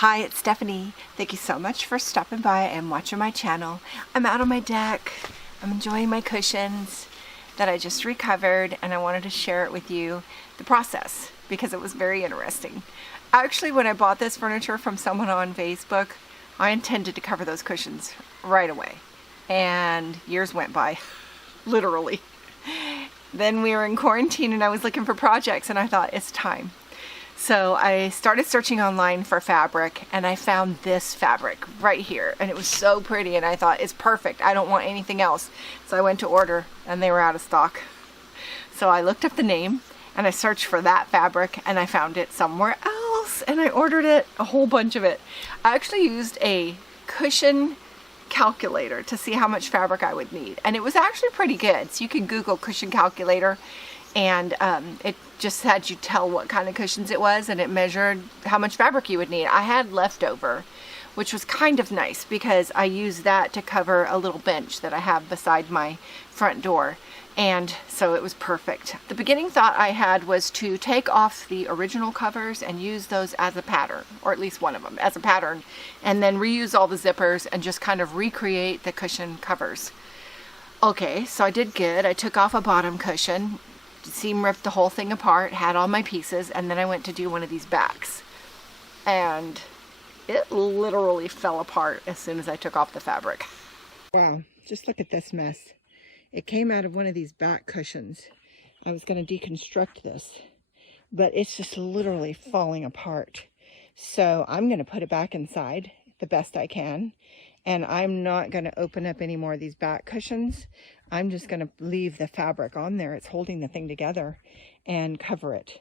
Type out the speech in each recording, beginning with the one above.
Hi, it's Stephanie. Thank you so much for stopping by and watching my channel. I'm out on my deck. I'm enjoying my cushions that I just recovered, and I wanted to share it with you, the process, because it was very interesting. Actually, when I bought this furniture from someone on Facebook, I intended to cover those cushions right away. And years went by, literally. Then we were in quarantine and I was looking for projects, and I thought, it's time. So I started searching online for fabric, and I found this fabric right here, and it was so pretty, and I thought, it's perfect. I don't want anything else. So I went to order and they were out of stock. So I looked up the name and I searched for that fabric, and I found it somewhere else, and I ordered it, a whole bunch of it. I actually used a cushion calculator to see how much fabric I would need, and it was actually pretty good. So you can Google cushion calculator, and it just had you tell what kind of cushions it was, and it measured how much fabric you would need. I had leftover, which was kind of nice because I used that to cover a little bench that I have beside my front door, and so it was perfect. The beginning thought I had was to take off the original covers and use those as a pattern, or at least one of them as a pattern, and then reuse all the zippers and just kind of recreate the cushion covers. Okay, so I did good. I took off a bottom cushion, seam ripped the whole thing apart, had all my pieces, and then I went to do one of these backs, and it literally fell apart as soon as I took off the fabric. Wow, just look at this mess. It came out of one of these back cushions. I was going to deconstruct this, but it's just literally falling apart. So I'm going to put it back inside the best I can, and I'm not going to open up any more of these back cushions. I'm just going to leave the fabric on there. It's holding the thing together, and cover it.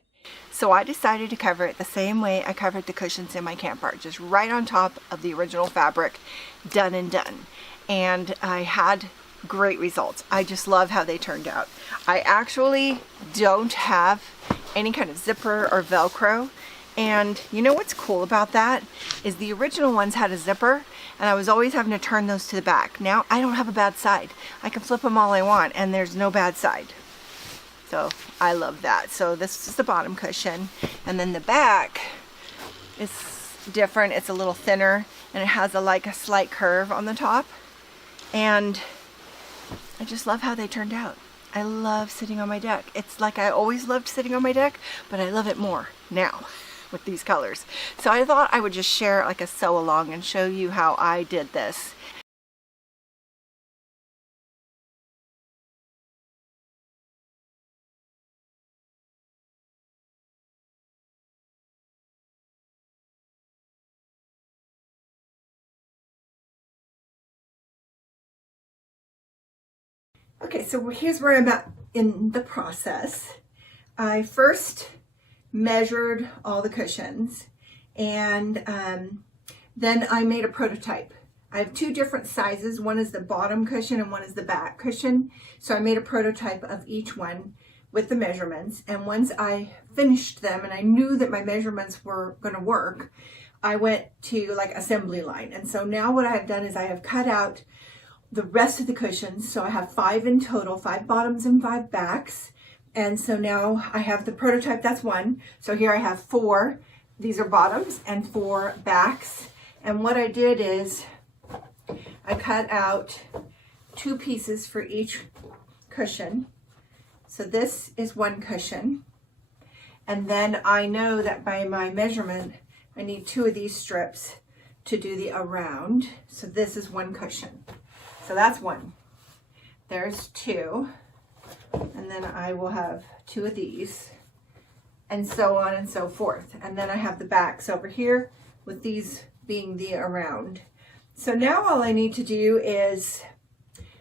So I decided to cover it the same way I covered the cushions in my camper, just right on top of the original fabric, done and done. And I had great results. I just love how they turned out. I actually don't have any kind of zipper or Velcro. And you know what's cool about that is the original ones had a zipper, and I was always having to turn those to the back. Now I don't have a bad side. I can flip them all I want, and there's no bad side. So I love that. So this is the bottom cushion, and then the back is different. It's a little thinner, and it has like a slight curve on the top. And I just love how they turned out. I love sitting on my deck. It's like I always loved sitting on my deck, but I love it more now with these colors. So I thought I would just share like a sew along and show you how I did this. Okay, so here's where I'm at in the process. I first measured all the cushions, and then I made a prototype. I have two different sizes. One is the bottom cushion and one is the back cushion. So I made a prototype of each one with the measurements, and once I finished them and I knew that my measurements were going to work, I went to like assembly line. And so now what I've done is I have cut out the rest of the cushions. So I have 5 in total, 5 bottoms and 5 backs. And so now I have the prototype, that's one. So here I have 4, these are bottoms, and 4 backs. And what I did is I cut out 2 pieces for each cushion. So this is one cushion. And then I know that by my measurement, I need 2 of these strips to do the around. So this is one cushion. So that's one. There's 2. And then I will have 2 of these, and so on and so forth. And then I have the backs over here with these being the around. So now all I need to do is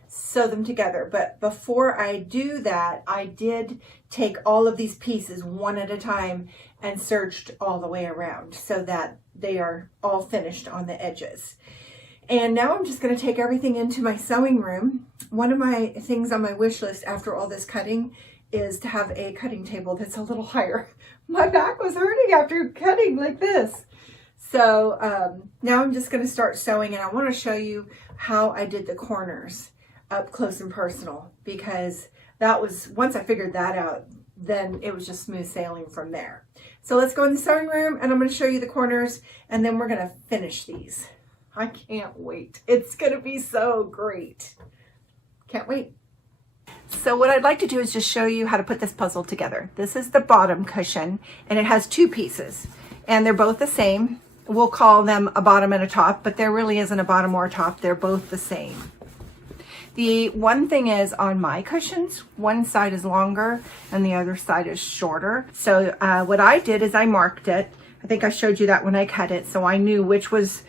sew them together. But before I do that, I did take all of these pieces one at a time and serged all the way around so that they are all finished on the edges. And now I'm just going to take everything into my sewing room. One of my things on my wish list after all this cutting is to have a cutting table that's a little higher. My back was hurting after cutting like this. So now I'm just going to start sewing, and I want to show you how I did the corners up close and personal, because that was, once I figured that out, then it was just smooth sailing from there. So let's go in the sewing room and I'm going to show you the corners and then we're going to finish these. I can't wait. It's going to be so great. Can't wait. So what I'd like to do is just show you how to put this puzzle together. This is the bottom cushion and it has two pieces and they're both the same. We'll call them a bottom and a top, but there really isn't a bottom or a top. They're both the same. The one thing is on my cushions, one side is longer and the other side is shorter. So what I did is I marked it. I think I showed you that when I cut it. So I knew which was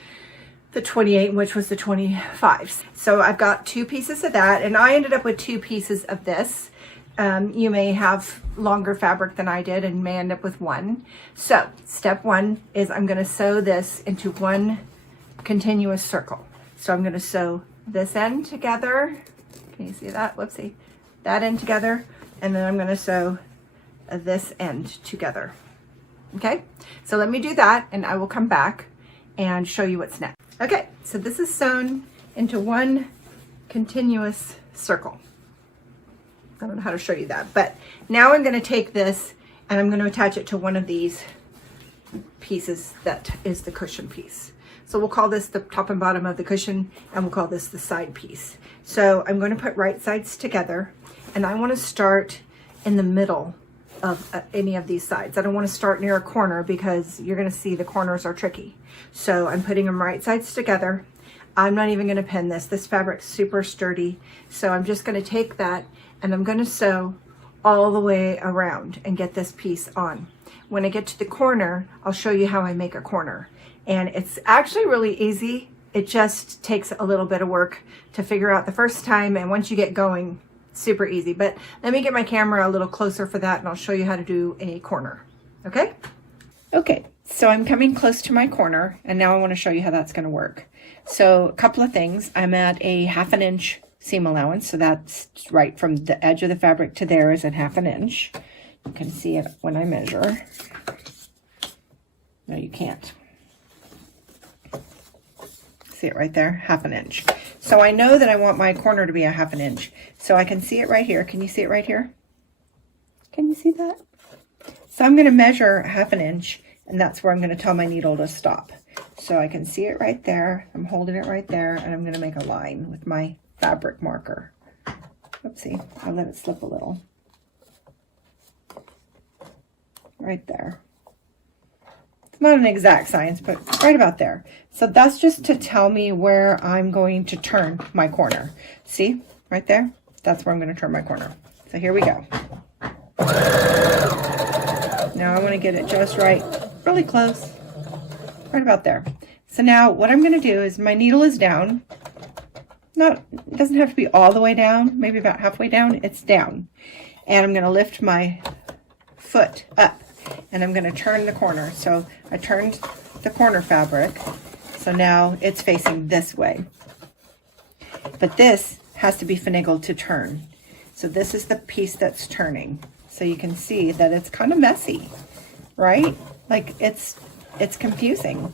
the 28 and which was the 25. So I've got two pieces of that and I ended up with two pieces of this. You may have longer fabric than I did and may end up with one. So step one is I'm going to sew this into one continuous circle. So I'm going to sew this end together. Can you see that? Whoopsie. That end together. And then I'm going to sew this end together. Okay. So let me do that and I will come back and show you what's next. Okay. So this is sewn into one continuous circle. I don't know how to show you that, but now I'm going to take this and I'm going to attach it to one of these pieces that is the cushion piece. So we'll call this the top and bottom of the cushion and we'll call this the side piece. So I'm going to put right sides together and I want to start in the middle of any of these sides. I don't want to start near a corner because you're going to see the corners are tricky. So I'm putting them right sides together. I'm not even going to pin this. This fabric's super sturdy. So I'm just going to take that and I'm going to sew all the way around and get this piece on. When I get to the corner, I'll show you how I make a corner. And it's actually really easy. It just takes a little bit of work to figure out the first time. And once you get going, super easy. But let me get my camera a little closer for that and I'll show you how to do a corner. Okay? Okay, so I'm coming close to my corner and now I want to show you how that's going to work. So a couple of things. I'm at a 1/2 inch seam allowance. So that's right from the edge of the fabric to there is at 1/2 inch. You can see it when I measure. No, you can't. See it right there, 1/2 inch. So I know that I want my corner to be a 1/2 inch. So I can see it right here. Can you see it right here? Can you see that? So I'm going to measure 1/2 inch and that's where I'm going to tell my needle to stop. So I can see it right there. I'm holding it right there and I'm going to make a line with my fabric marker. Oopsie, I'll let it slip a little. Right there. It's not an exact science, but right about there. So that's just to tell me where I'm going to turn my corner. See, right there? That's where I'm going to turn my corner. So here we go. Now I want to get it just right, really close, right about there. So now what I'm going to do is my needle is down. It doesn't have to be all the way down, maybe about halfway down. It's down. And I'm going to lift my foot up and I'm going to turn the corner. So I turned the corner fabric. So now it's facing this way. But this has to be finagled to turn. So this is the piece that's turning. So you can see that it's kind of messy, right? Like it's confusing.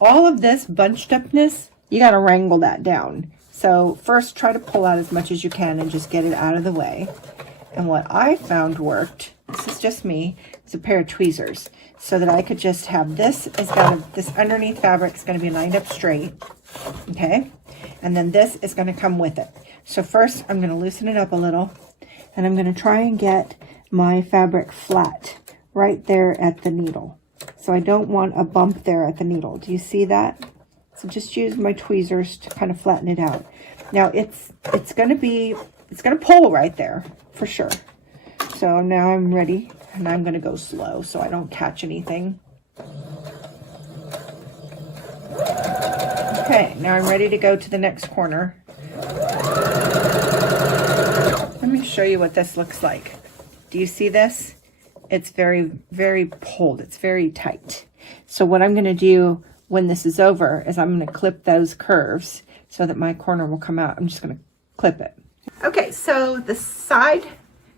All of this bunched upness, you got to wrangle that down. So first try to pull out as much as you can and just get it out of the way. And what I found worked, this is just me, is a pair of tweezers so that I could just have this this underneath fabric is going to be lined up straight. Okay. And then this is going to come with it. So first I'm going to loosen it up a little and I'm going to try and get my fabric flat right there at the needle. So I don't want a bump there at the needle. Do you see that? So just use my tweezers to kind of flatten it out. Now it's going to pull right there for sure. So now I'm ready and I'm going to go slow so I don't catch anything. Okay, now I'm ready to go to the next corner. Let me show you what this looks like. Do you see this? It's very, very pulled. It's very tight. So what I'm going to do when this is over is I'm going to clip those curves so that my corner will come out. I'm just going to clip it. Okay, so the side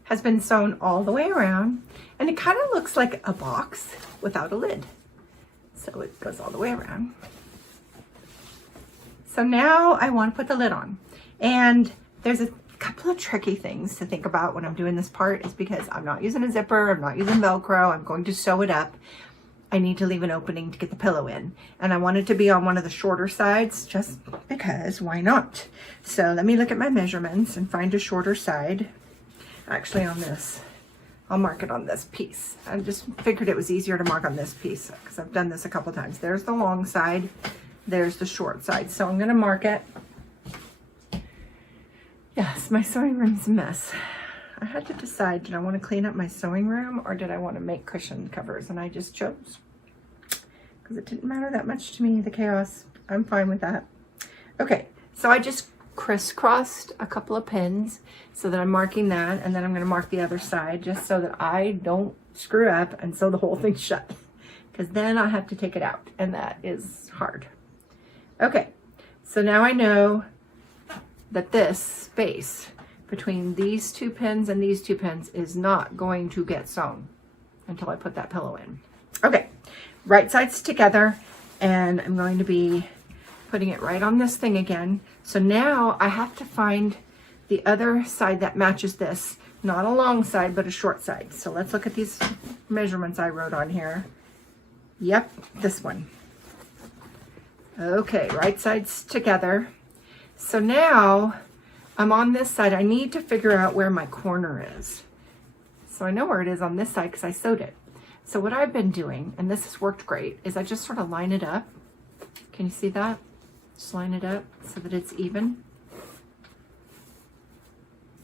has been sewn all the way around and it kind of looks like a box without a lid. So it goes all the way around. So now I want to put the lid on. And there's a couple of tricky things to think about when I'm doing this part is because I'm not using a zipper, I'm not using Velcro, I'm going to sew it up. I need to leave an opening to get the pillow in. And I want it to be on one of the shorter sides just because why not? So let me look at my measurements and find a shorter side. Actually on this, I'll mark it on this piece. I just figured it was easier to mark on this piece because I've done this a couple times. There's the long side, there's the short side. So I'm gonna mark it. Yes, my sewing room's a mess. I had to decide, did I want to clean up my sewing room or did I want to make cushion covers? And I just chose. Because it didn't matter that much to me, the chaos. I'm fine with that. Okay, so I just crisscrossed a couple of pins so that I'm marking that, and then I'm going to mark the other side just so that I don't screw up and sew the whole thing shut. Because then I have to take it out, and that is hard. Okay, so now I know that this space between these two pins and these two pins is not going to get sewn until I put that pillow in. Okay, right sides together, and I'm going to be putting it right on this thing again. So now I have to find the other side that matches this, not a long side, but a short side. So let's look at these measurements I wrote on here. Yep, this one. Okay, right sides together. So now I'm on this side. I need to figure out where my corner is. So I know where it is on this side because I sewed it. So what I've been doing, and this has worked great, is I just sort of line it up. Can you see that? Just line it up so that it's even.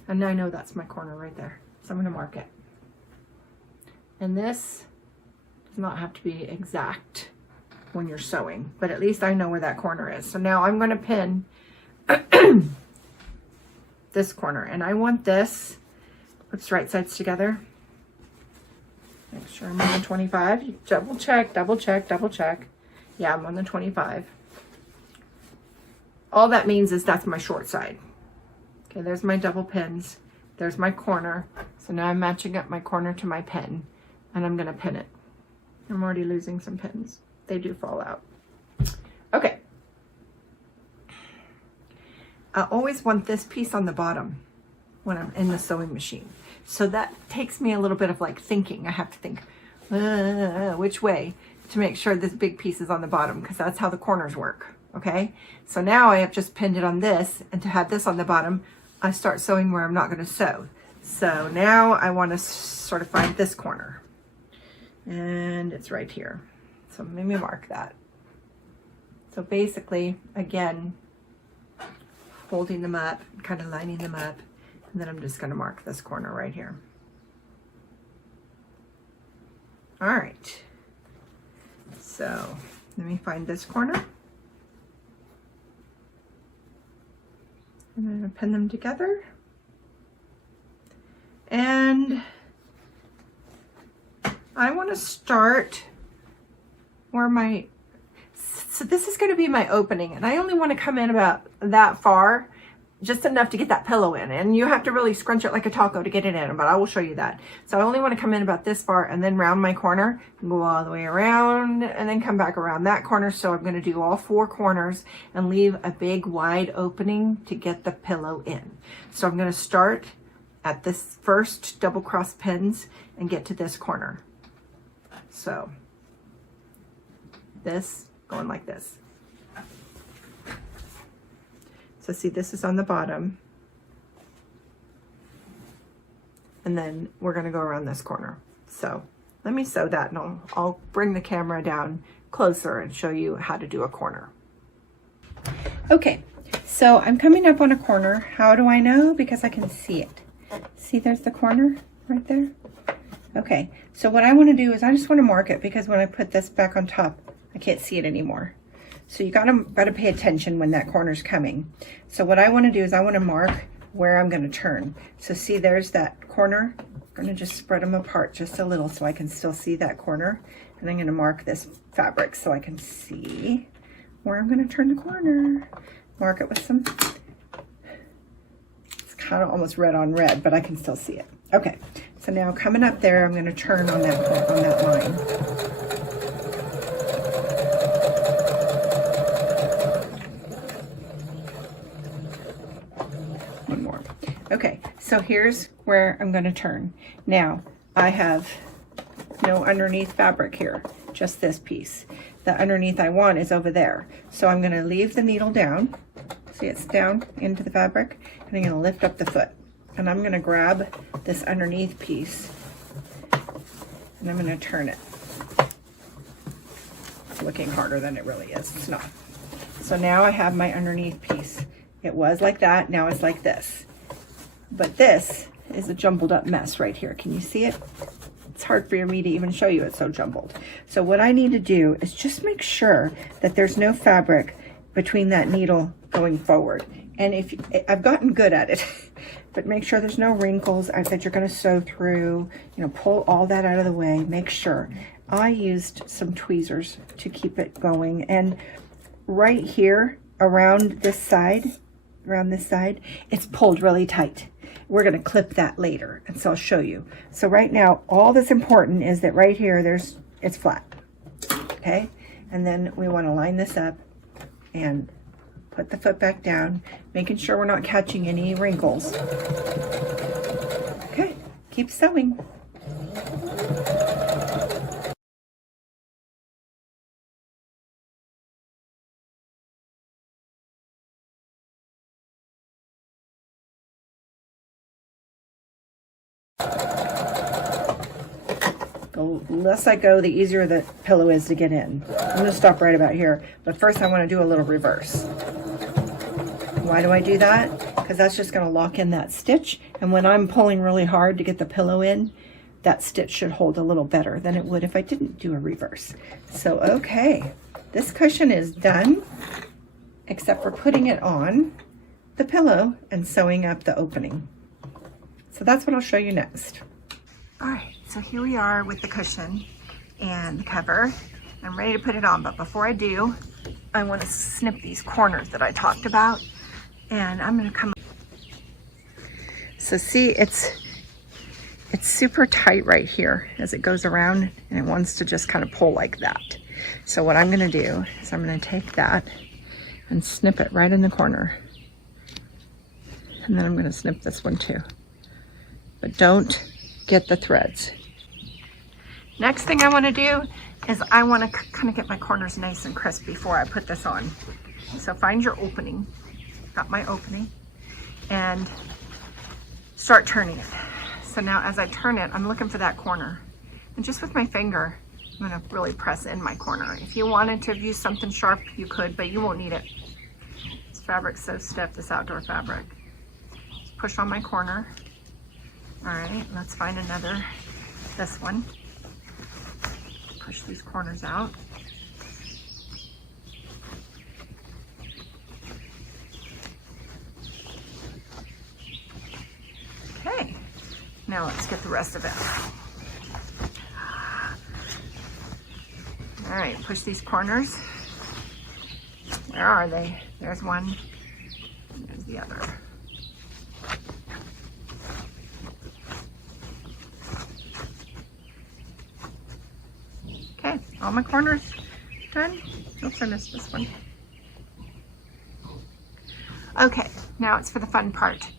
And I know that's my corner right there. So I'm going to mark it. And this does not have to be exact when you're sewing, but at least I know where that corner is. So now I'm going to pin this corner, and I want this, oops, right sides together. Make sure I'm on the 25. You double check, double check, double check. Yeah, I'm on the 25. All that means is that's my short side. Okay, there's my double pins. There's my corner. So now I'm matching up my corner to my pin, and I'm gonna pin it. I'm already losing some pins. They do fall out. Okay. I always want this piece on the bottom when I'm in the sewing machine. So that takes me a little bit of like thinking. I have to think which way to make sure this big piece is on the bottom, because that's how the corners work. Okay, so now I have just pinned it on this, and to have this on the bottom, I start sewing where I'm not going to sew. So now I want to sort of find this corner, and it's right here. So let me mark that. So basically, again, folding them up, kind of lining them up, and then I'm just going to mark this corner right here. All right, so let me find this corner. And I'm going to pin them together. And I want to start where my, so this is going to be my opening, and I only want to come in about that far, just enough to get that pillow in, and you have to really scrunch it like a taco to get it in, but I will show you that. So I only want to come in about this far and then round my corner and go all the way around and then come back around that corner. So I'm going to do all four corners and leave a big wide opening to get the pillow in. So I'm going to start at this first double cross pins and get to this corner. So this going like this. So see, this is on the bottom. And then we're gonna go around this corner. So let me sew that, and I'll bring the camera down closer and show you how to do a corner. Okay, so I'm coming up on a corner. How do I know? Because I can see it. See, there's the corner right there. Okay, so what I wanna do is I just wanna mark it, because when I put this back on top, I can't see it anymore. So you gotta pay attention when that corner's coming. So what I want to do is I want to mark where I'm going to turn. So see, there's that corner. I'm going to just spread them apart just a little so I can still see that corner. And I'm going to mark this fabric so I can see where I'm going to turn the corner. Mark it with some, it's kind of almost red on red, but I can still see it. Okay, so now coming up there, I'm going to turn on that line. So here's where I'm going to turn. Now, I have no underneath fabric here, just this piece. The underneath I want is over there. So I'm going to leave the needle down. See, it's down into the fabric, and I'm going to lift up the foot. And I'm going to grab this underneath piece, and I'm going to turn it. It's looking harder than it really is. It's not. So now I have my underneath piece. It was like that, now it's like this. But this is a jumbled up mess right here. Can you see it? It's hard for me to even show you, it's so jumbled. So what I need to do is just make sure that there's no fabric between that needle going forward. And if I've gotten good at it, but make sure there's no wrinkles that you're going to sew through, you know, pull all that out of the way, make sure. I used some tweezers to keep it going, and right here around this side, it's pulled really tight. We're going to clip that later, and so I'll show you. So right now, all that's important is that right here, it's flat, okay? And then we want to line this up and put the foot back down, making sure we're not catching any wrinkles. Okay, keep sewing. The less I go, the easier the pillow is to get in. I'm going to stop right about here, but first I want to do a little reverse. Why do I do that? Because that's just going to lock in that stitch, and when I'm pulling really hard to get the pillow in, that stitch should hold a little better than it would if I didn't do a reverse. So okay, this cushion is done, except for putting it on the pillow and sewing up the opening. So that's what I'll show you next. All right, so here we are with the cushion and the cover. I'm ready to put it on, but before I do, I want to snip these corners that I talked about, and I'm going to come. So see, it's super tight right here as it goes around, and it wants to just kind of pull like that. So what I'm going to do is I'm going to take that and snip it right in the corner, and then I'm going to snip this one too. But don't get the threads. Next thing I want to do is I want to kind of get my corners nice and crisp before I put this on. So find your opening, got my opening, and start turning it. So now as I turn it, I'm looking for that corner. And just with my finger, I'm going to really press in my corner. If you wanted to use something sharp, you could, but you won't need it. This fabric's so stiff, this outdoor fabric. Just push on my corner. All right, let's find another, this one. Push these corners out. Okay, now let's get the rest of it. All right, push these corners. Where are they? There's one, and there's the other. Okay, all my corners done. Oops, I missed this one. Okay, now it's for the fun part.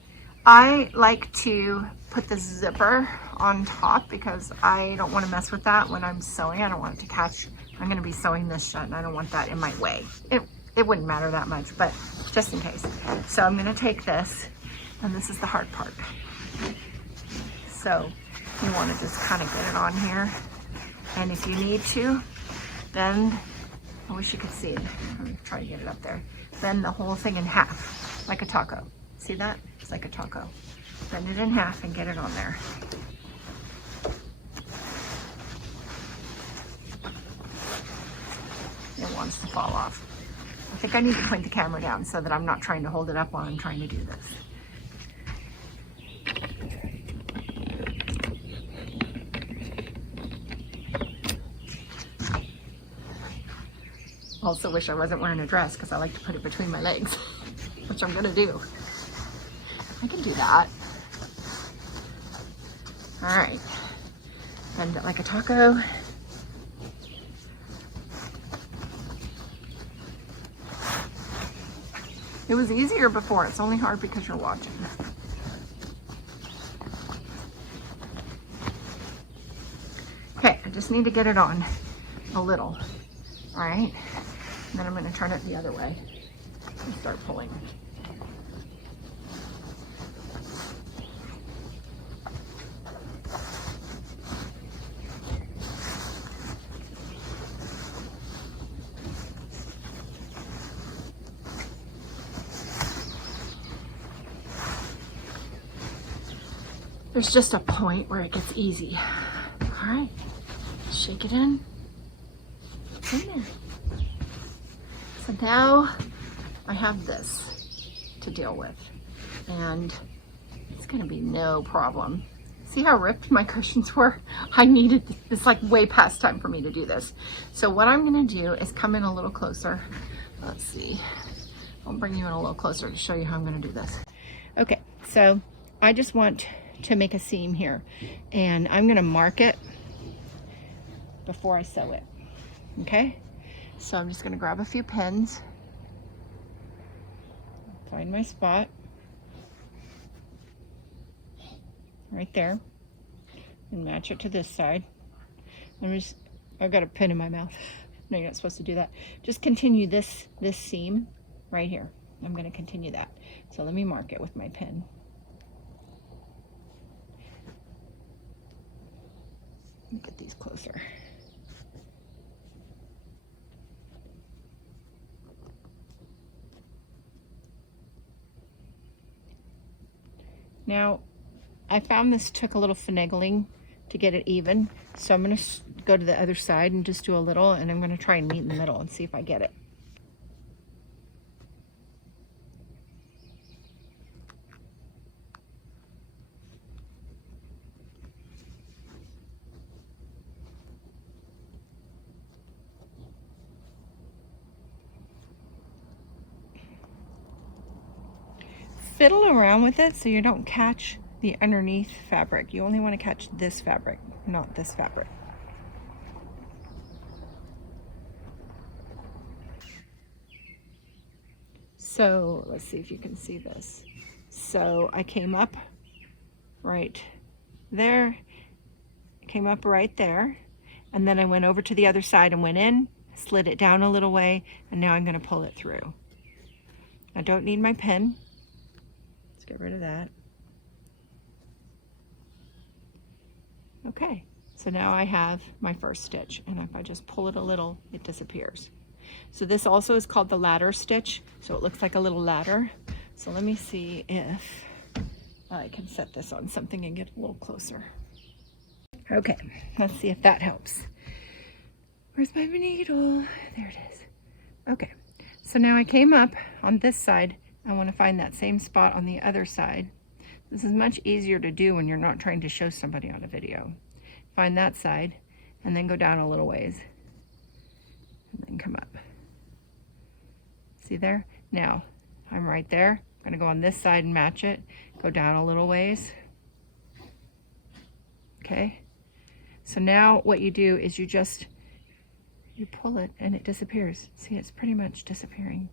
I like to put the zipper on top because I don't want to mess with that when I'm sewing. I don't want it to catch. I'm going to be sewing this shut, and I don't want that in my way. It wouldn't matter that much, but just in case. So I'm going to take this, and this is the hard part. So you want to just kind of get it on here. And if you need to, bend, I wish you could see it. Let me try to get it up there. Bend the whole thing in half, like a taco. See that? It's like a taco. Bend it in half and get it on there. It wants to fall off. I think I need to point the camera down so that I'm not trying to hold it up while I'm trying to do this. Also wish I wasn't wearing a dress because I like to put it between my legs, which I'm gonna do. I can do that. All right, bend it like a taco. It was easier before, it's only hard because you're watching. just need to get it on a little. All right, and then I'm going to turn it the other way and start pulling. There's just a point where it gets easy. All right, shake it in. It's in there. So now I have this to deal with, and it's gonna be no problem. See how ripped my cushions were? I needed, it's like way past time for me to do this. So what I'm gonna do is come in a little closer. Let's see, I'll bring you in a little closer to show you how I'm gonna do this. Okay, so I just want to make a seam here, and I'm gonna mark it before I sew it. Okay, so I'm just gonna grab a few pins, find my spot right there, and match it to this side. I've got a pin in my mouth. No, you're not supposed to do that. Just continue this seam right here. I'm going to continue that. So let me mark it with my pin. Look at these closer. Now, I found this took a little finagling to get it even, so I'm going to go to the other side and just do a little, and I'm going to try and meet in the middle and see if I get it. Fiddle around with it so you don't catch the underneath fabric. You only want to catch this fabric, not this fabric. So let's see if you can see this. So I came up right there, came up right there, and then I went over to the other side and went in, slid it down a little way, and now I'm going to pull it through. I don't need my pin. Let's get rid of that. Okay, so now I have my first stitch, and if I just pull it a little, it disappears. So this also is called the ladder stitch, so it looks like a little ladder. So let me see if I can set this on something and get a little closer. Okay, let's see if that helps. Where's my needle? There it is. Okay, so now I came up on this side. I want to find that same spot on the other side. This is much easier to do when you're not trying to show somebody on a video. Find that side and then go down a little ways and then come up. See there? Now I'm right there. I'm gonna go on this side and match it. Go down a little ways. Okay. So now what you do is you pull it and it disappears. See, it's pretty much disappearing.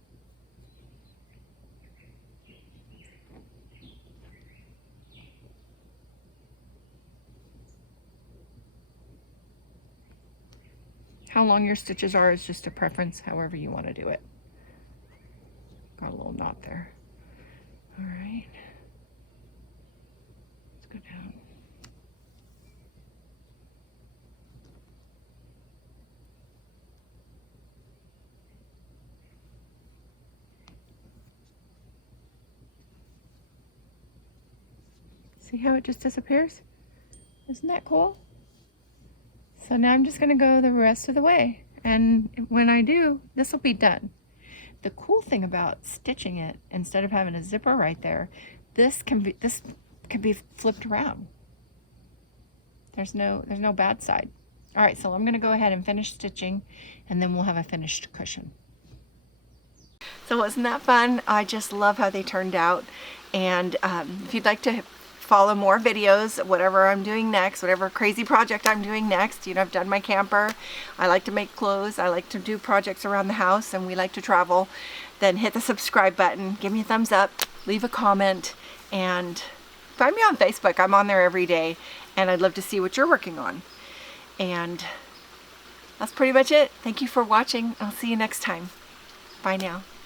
How long your stitches are is just a preference, however you want to do it. Got a little knot there. All right. Let's go down. See how it just disappears? Isn't that cool? So now I'm just going to go the rest of the way, and when I do, this will be done. The cool thing about stitching it, instead of having a zipper right there, this can be flipped around. There's no bad side. All right, so I'm going to go ahead and finish stitching, and then we'll have a finished cushion. So wasn't that fun? I just love how they turned out, and if you'd like to follow more videos, whatever I'm doing next, whatever crazy project I'm doing next. You know, I've done my camper. I like to make clothes. I like to do projects around the house, and we like to travel. Then hit the subscribe button, give me a thumbs up, leave a comment, and find me on Facebook. I'm on there every day, and I'd love to see what you're working on. And that's pretty much it. Thank you for watching. I'll see you next time. Bye now.